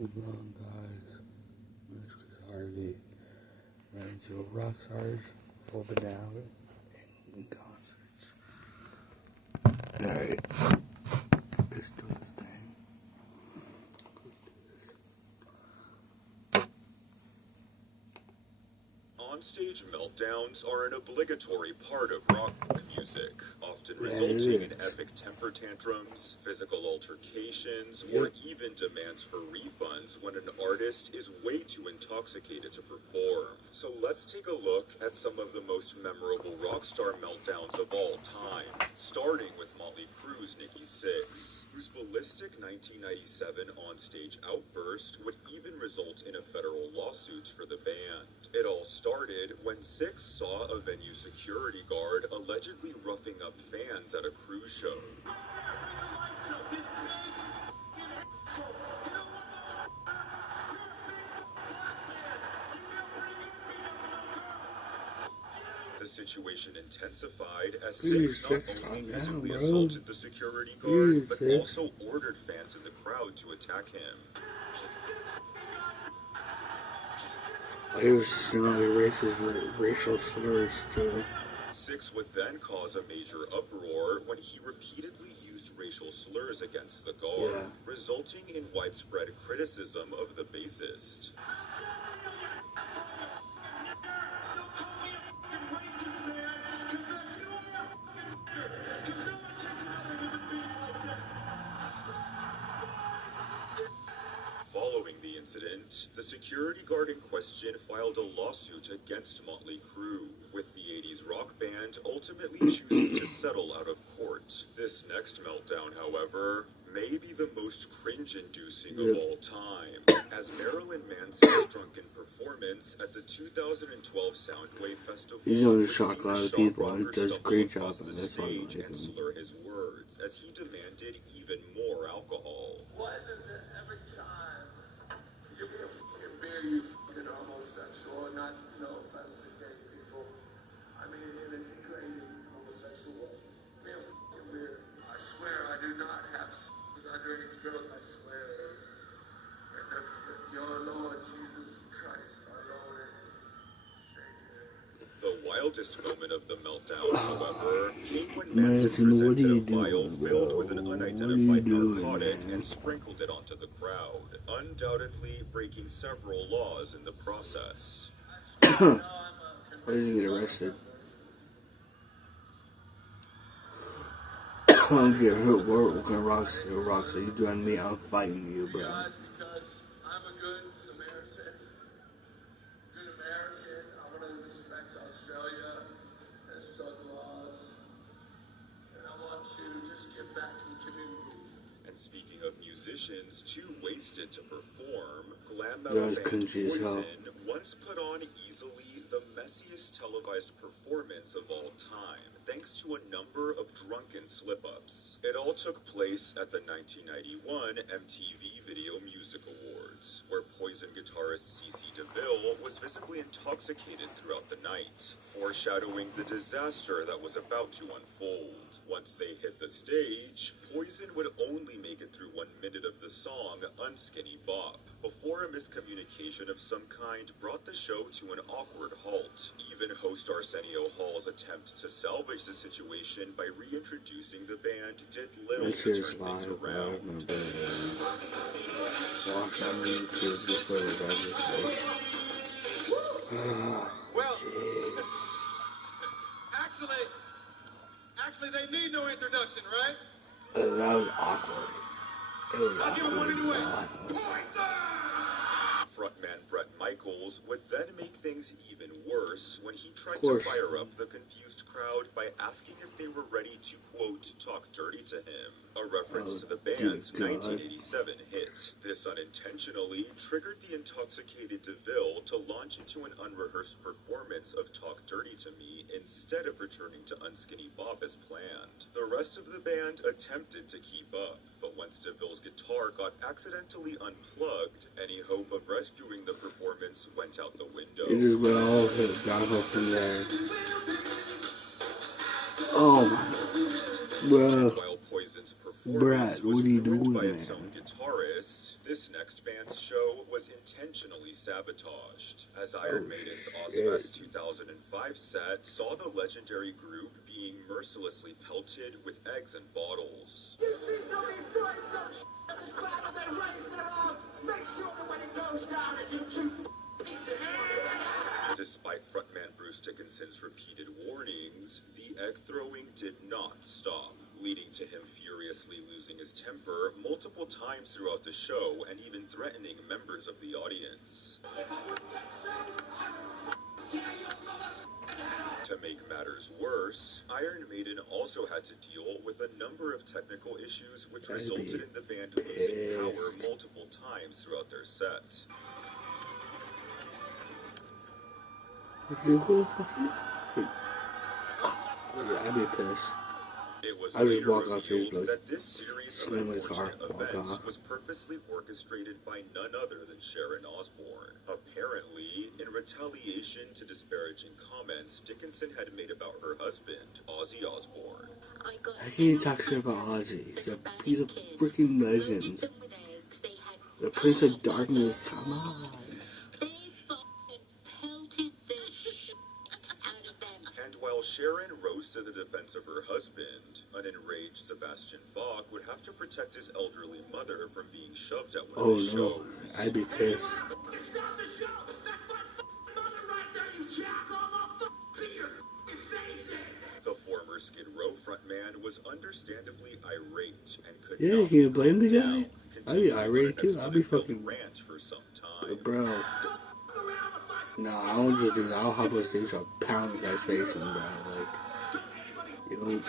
Well, guys, this is Harvey. Ran to a rock stars for the down in concerts. Alright, let's do this thing. On-stage meltdowns are an obligatory part of rock music, often resulting in epic temper tantrums, physical altercations, or even demands for refunds when an artist is way too intoxicated to perform. So let's take a look at some of the most memorable rock star meltdowns of all time, starting with Motley Crue's Nikki Sixx, whose ballistic 1997 onstage outburst would even result in a federal lawsuit for the band. It all started when Sixx saw a venue security guard allegedly roughing up fans at a cruise show. The situation intensified as Sixx not only physically assaulted the security guard, but also ordered fans in the crowd to attack him. He was singing racial slurs too. Sixx would then cause a major uproar when he repeatedly used racial slurs against the guard, resulting in widespread criticism of the bassist. Following the incident, the security guard in question filed a lawsuit against Motley Crue, with the 80s rock band ultimately choosing to settle out of court. This next meltdown, however, may be the most cringe-inducing of all time, as Marilyn Manson's drunken performance at the 2012 Soundwave Festival he's going to shock a lot of people. He does a great job on this stage and slur his words as he demanded even more alcohol. Why is it that every time you be a fucking beer, you fucking homosexual, and not, no offense to gay people. I mean, in a degrading homosexual way. Be a fucking beer. I swear I do not have underage girls, I swear. And if your Lord Jesus Christ, our Lord and Savior. The wildest moment of the meltdown, however, came when Manson presented a vial filled with an unidentified narcotic and sprinkled it onto the crowd, undoubtedly breaking several laws in the process. Why did he get arrested? I don't get hurt. What kind of rocks you doing me? I'm fighting you, bro. God, because I'm a good Samaritan, good American. I want to respect Australia and stuff laws, and I want to just give back to the community. And speaking of musicians too wasted to perform, glam metal band Poison once put on easily the messiest televised performance of all time, thanks to a number of drunken slip-ups. It all took place at the 1991 MTV Video Music Awards, where Poison guitarist CeCe DeVille was visibly intoxicated throughout the night, foreshadowing the disaster that was about to unfold. Once they hit the stage, Poison would only make it through 1 minute of the song Unskinny Bop, before a miscommunication of some kind brought the show to an awkward halt. Even host Arsenio Hall's attempt to salvage the situation by reintroducing the band did little to turn things around. Watch on YouTube before the registration. Well, actually, they need no introduction, right? That was awkward. It was awkward. Frontman Bret Michaels would then make things even worse when he tried to fire up the confused crowd by asking if they were ready to, quote, talk dirty to him, a reference to the band's 1987 hit. This unintentionally triggered the intoxicated DeVille to launch into an unrehearsed performance of Talk Dirty to Me instead of returning to Unskinny Bop as planned. The rest of the band attempted to keep up, but once DeVille's guitar got accidentally unplugged, any hope of rescuing the performance went out the window. It just went all downhill from there. Oh my. Bro. While Poison's performance was ruined by its own guitarist, this next band band's show was intentionally sabotaged, as Iron Maiden's Ozfest 2005 set saw the legendary group being mercilessly pelted with eggs and bottles. You see somebody throwing some shit at this battle, then raise their arm. Make sure that when it goes down, it's in two pieces. Despite frontman Bruce Dickinson's repeated warnings, the egg throwing did not stop, leading to him furiously losing his temper multiple times throughout the show and even threatening members of the audience. To make matters worse, Iron Maiden also had to deal with a number of technical issues which resulted in the band losing power multiple times throughout their set. I'd be pissed. It was I just later walk off revealed Facebook, that this series of slam my car, unfortunate walk events off. was purposely orchestrated by none other than Sharon Osbourne. Apparently, in retaliation to disparaging comments Dickinson had made about her husband, Ozzy Osbourne. How can you talk shit about Ozzy? He's a freaking legend. The Prince of Darkness, come on. And while Sharon rose to the defense of her husband, an enraged Sebastian Bach would have to protect his elderly mother from being shoved at one Oh of his no, shows. I'd be pissed. Stop the show! That's my mother right there, you jack off! I'll beat your face in! The former Skid Row frontman was understandably irate and could Yeah, not can you be blame the calmed guy? down, I'd be continuing irate on an too. I'd be unfulfilled fucking. rant for some time. Bro. No, I don't just do that. I'll hop on stage, I'll pound the guy's face in, bro. Like,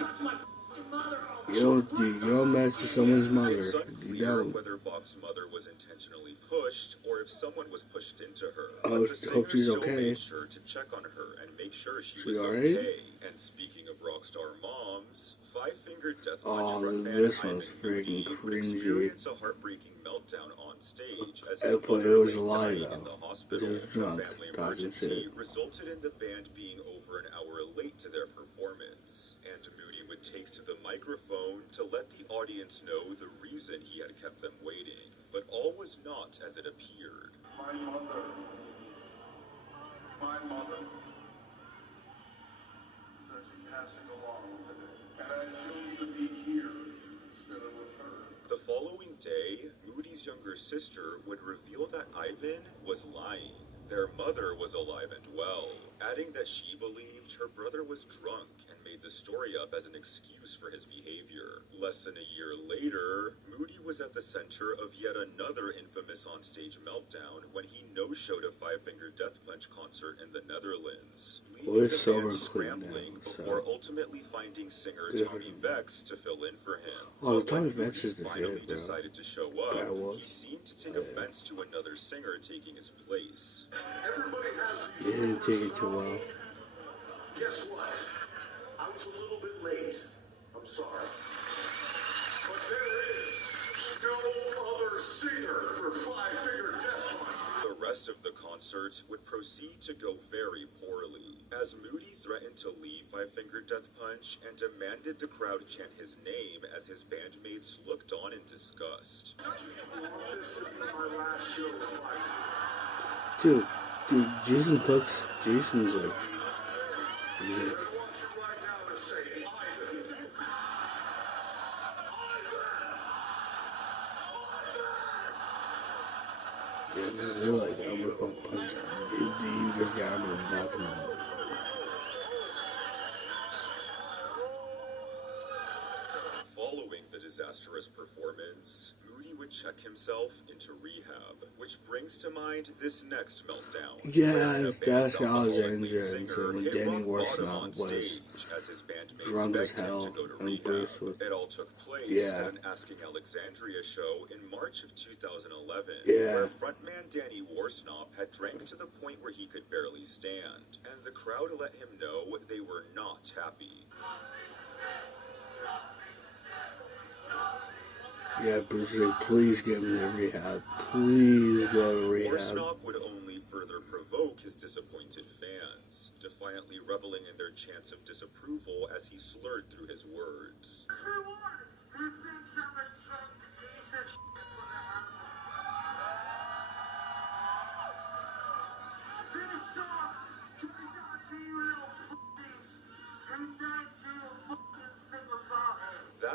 you don't mess with someone's mother. It's You unclear don't. whether Bach's mother was intentionally pushed or if someone was pushed into her. Oh, But the singer hope she's still okay. made sure to check on her and make sure she was alright? okay. And speaking of rockstar moms, Five Finger Death Punch Oh, frontman this Ivan one's freaking Moody would cringy. experience a heartbreaking meltdown on stage as his But mother it was lay a lie, dying in though. the hospital. He was drunk, A family talking emergency shit. resulted in the band being over an hour late to their performance, and Moody would take to the microphone to let the audience know the reason he had kept them waiting. But all was not as it appeared. My mother is actually passing along today. And I chose to be here instead of with her. The following day, Moody's younger sister would reveal that Ivan was lying. Their mother was alive and well, adding that she believed her brother was drunk and made the story up as an excuse for his behavior. Less than a year later, Moody was at the center of yet another infamous onstage meltdown when he no-showed a Five Finger Death Punch concert in the Netherlands, We're leaving the sober band clean scrambling now, so- before ultimately finding singer Yeah. Tommy Vex to fill in for him. Oh, But Tommy when Vex is Moody the finally shit, bro. decided to show That up, was. he seemed to take offense to another singer taking his place. Everybody has these You didn't rumors take it too about well. me. Guess what? I was a little bit late. I'm sorry. But there is no other singer for Five Finger Death Punch. The rest of the concert would proceed to go very poorly, as Moody threatened to leave Five Finger Death Punch and demanded the crowd chant his name as his bandmates looked on in disgust. I want this to be my last show with Mike. Dude, Jason's like, he's like, I want you right now to say Ivan. yeah, they're like, I'm gonna fuck punch you just got him and knock him out. Following the disastrous performance, Moody would check himself into rehab, which brings to mind this next meltdown. Yes, wherein a that's band's alcoholic Alexandria, lead and so singer when hit Danny rock bottom Warsaw on was stage as his bandmates drunk as begged him hell, to go to and rehab. Bruce was- It all took place Yeah. at an Asking Alexandria show in March of 2011, Yeah. where frontman Danny Warsnop had drank to the point where he could barely stand, and the crowd let him know they were not happy. Yeah, Bruce was like, please get me to rehab. Please go to rehab. Warsnop would only further provoke his disappointed fans, defiantly reveling in their chants of disapproval as he slurred through his words. Everyone who thinks I'm a drunk piece of shit, put their hands up.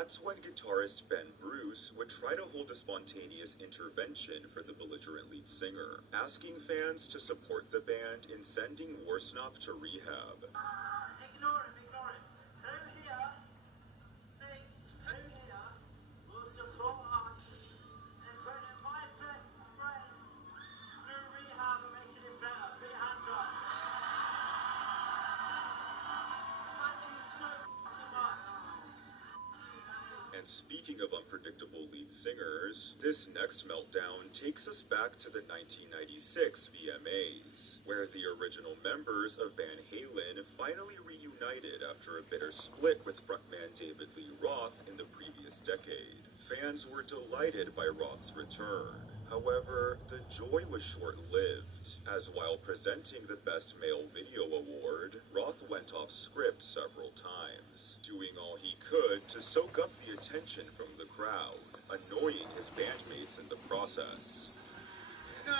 That's when guitarist Ben Bruce would try to hold a spontaneous intervention for the belligerent lead singer, asking fans to support the band in sending Worsnop to rehab. Ignore him. Who here will support us in putting my best friend through rehab and making him better? Put your hands up. Thank you so much. And speaking of unpredictable lead singers, this next meltdown takes us back to the 1996 VMAs, where the original members of Van Halen finally reunited after a bitter split with frontman David Lee Roth in the previous decade. Fans were delighted by Roth's return. However, the joy was short-lived, as while presenting the Best Male Video Award, Roth went off script several times, doing all he could to soak up the attention from the crowd, annoying his bandmates in the process. No.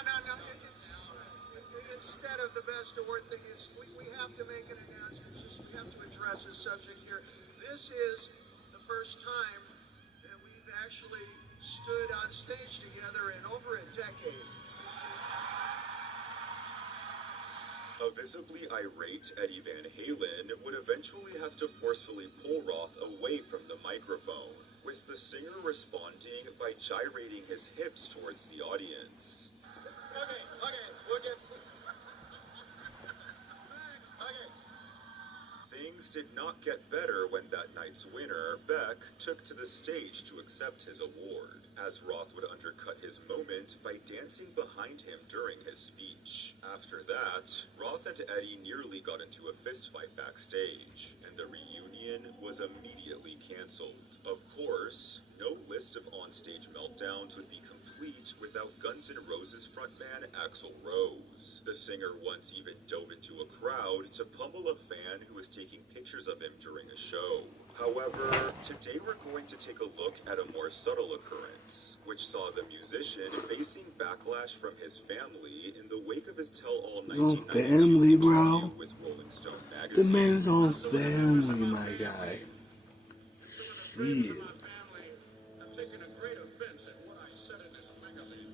Instead of the best award thing, we have to make an announcement. We have to address this subject here. This is the first time that we've actually stood on stage together in over a decade. A visibly irate Eddie Van Halen would eventually have to forcefully pull Roth away from the microphone, with the singer responding by gyrating his hips towards the audience. Okay, we'll get... Things did not get better when that night's winner, Beck, took to the stage to accept his award, as Roth would undercut his moment by dancing behind him during his speech. After that, Roth and Eddie nearly got into a fistfight backstage, and the reunion was immediately canceled. Of course, no list of onstage meltdowns would be complete without Guns N' Roses frontman Axl Rose. The singer once even dove into a crowd to pummel a fan who was taking pictures of him during a show. However, today we're going to take a look at a more subtle occurrence, which saw the musician facing backlash from his family in the wake of his tell-all 1992 family, bro. interview with Rolling Stone magazine. The man's on family, my guy. Shit. I'm taking a great offense at what I said in this magazine.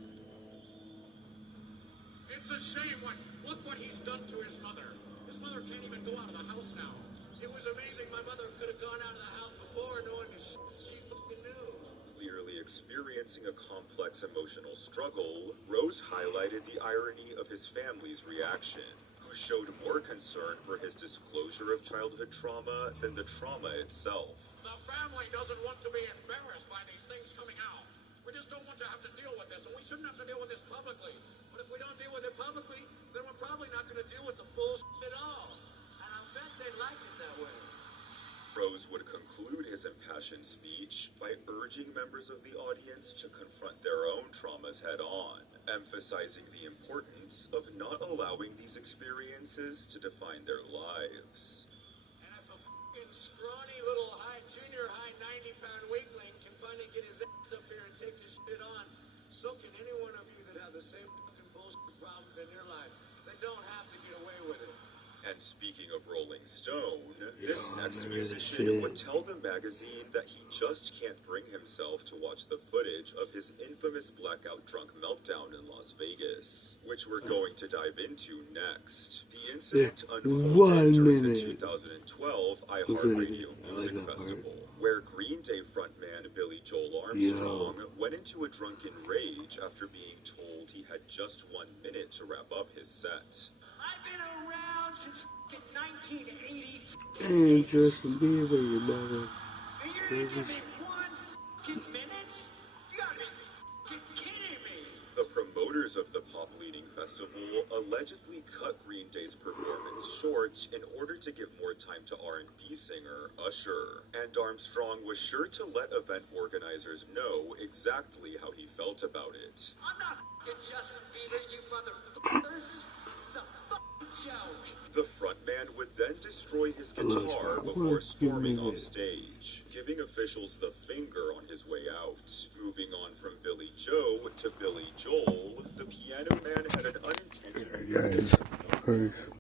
It's a shame. Look what he's done to his mother. His mother can't even go out of the house now. It was amazing. My mother could have gone out of the house before knowing the she fucking knew. Clearly experiencing a complex emotional struggle, Rose highlighted the irony of his family's reaction, who showed more concern for his disclosure of childhood trauma than the trauma itself. The family doesn't want to be embarrassed by these things coming out. We just don't want to have to deal with this, and we shouldn't have to deal with this publicly. But if we don't deal with it publicly, then we're probably not going to deal with the bullshit at all. And I bet they like it that way. Rose would conclude his impassioned speech by urging members of the audience to confront their own traumas head-on, emphasizing the importance of not allowing these experiences to define their lives. And if a fucking scrawny little junior high 90-pound weakling can finally get his ass up here and take this shit on, so can any one of you that have the same fucking bullshit problems in your life. They don't have to get away with it. And speaking of Rolling Stone, this next musician would tell the magazine that he just can't bring himself to watch the footage of his infamous blackout drunk meltdown in Las Vegas, which we're going to dive into next. The incident unfolded during the 2012 iHeartRadio Music Festival, where Green Day frontman Billy Joel Armstrong went into a drunken rage after being told he had just 1 minute to wrap up his set. I've been around since 1980. And Justin Bieber, you mother. And you're gonna give me 1 minute? You gotta be kidding me. The promoters of the Pop Leading Festival allegedly cut Green Day's performance short in order to give more time to R&B singer Usher. And Armstrong was sure to let event organizers know exactly how he felt about it. I'm not Justin Bieber, you motherfuckers. It's a fucking joke. The frontman would then destroy his guitar before storming off stage, giving officials the finger on his way out. Moving on from Billy Joe to Billy Joel, the piano man had an unintentional... Guys, first,